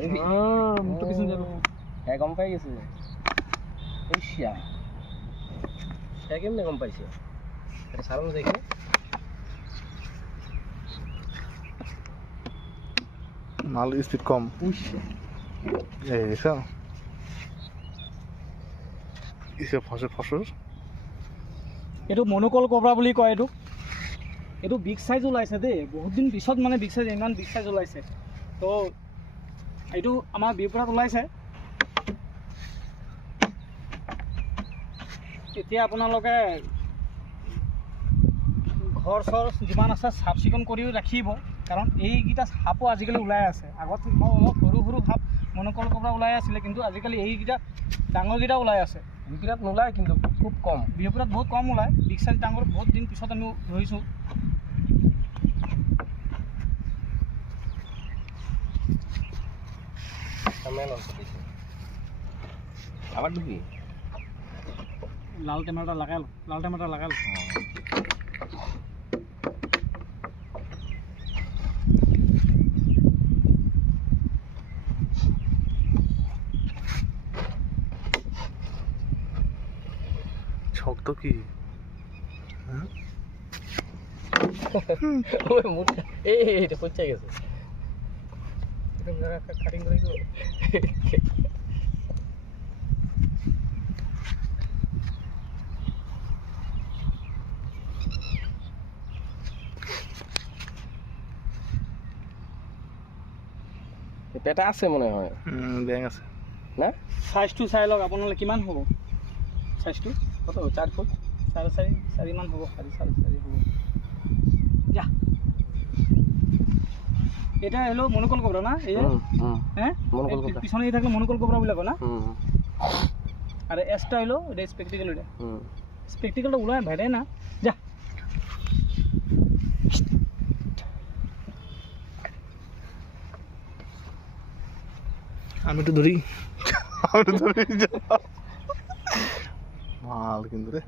মুখটো পিছন যাব গম পাই গেছে এশিয়া কেমনে গম পাইছে এটা সারানো দেখে মাল স্পিড কম এইসব ফসৰ এইটো মনোকল কবৰা বুলি কয় এইটো বিগ সাইজ ওলাইছে দেই বহুত দিন পিছত মানে বিগ সাইজ ইমান বিগ সাইজ ওলাইছে তো এইটো আমাৰ বিৰপুৰাত ওলাইছে এতিয়া আপোনালোকে ঘৰ চৰ যিমান আছে চাফ চিকুণ কৰি ৰাখিব কাৰণ এইকেইটা সাপো আজিকালি ওলাই আছে আগত অলপ সৰু সৰু সাপ মনোকল কবৰা ওলাই আছিলে কিন্তু আজিকালি এইকেইটা ডাঙৰকেইটা ওলাই আছে বিক্রাত নোলায় কিন্তু খুব কম বিৰপুৰাত বহুত কম ওলায় বিগ সাইজ ডাঙৰ বহুত দিন পিছত আমি ধৰিছোঁ আবার ঢুকি লাল টেমাটা লাগাল শক্ত কি ওই মুখটা এটা পচে গেছে এটা জায়গা কাটিং করে দিও পেটা আছে মনে হয় ব্যাং আছে না সাইজটো চাই লওক আপোনালোকে কিমান হ'ব সাইজটো কত 4 ফুট 4.5 মান হ'ব 4.5 হ'ব যা এটা হলো মনোকল কবরা না এই হ্যাঁ মনোকল কবরা পিছনে এই থাকলে মনোকল কবরা বলে না আর এসটা হলো এটা স্পেকটিক্যাল এটা স্পেকটিক্যালটা উলায় ভাড়ে না যা আমি একটু ধরি মাল কিন্তু রে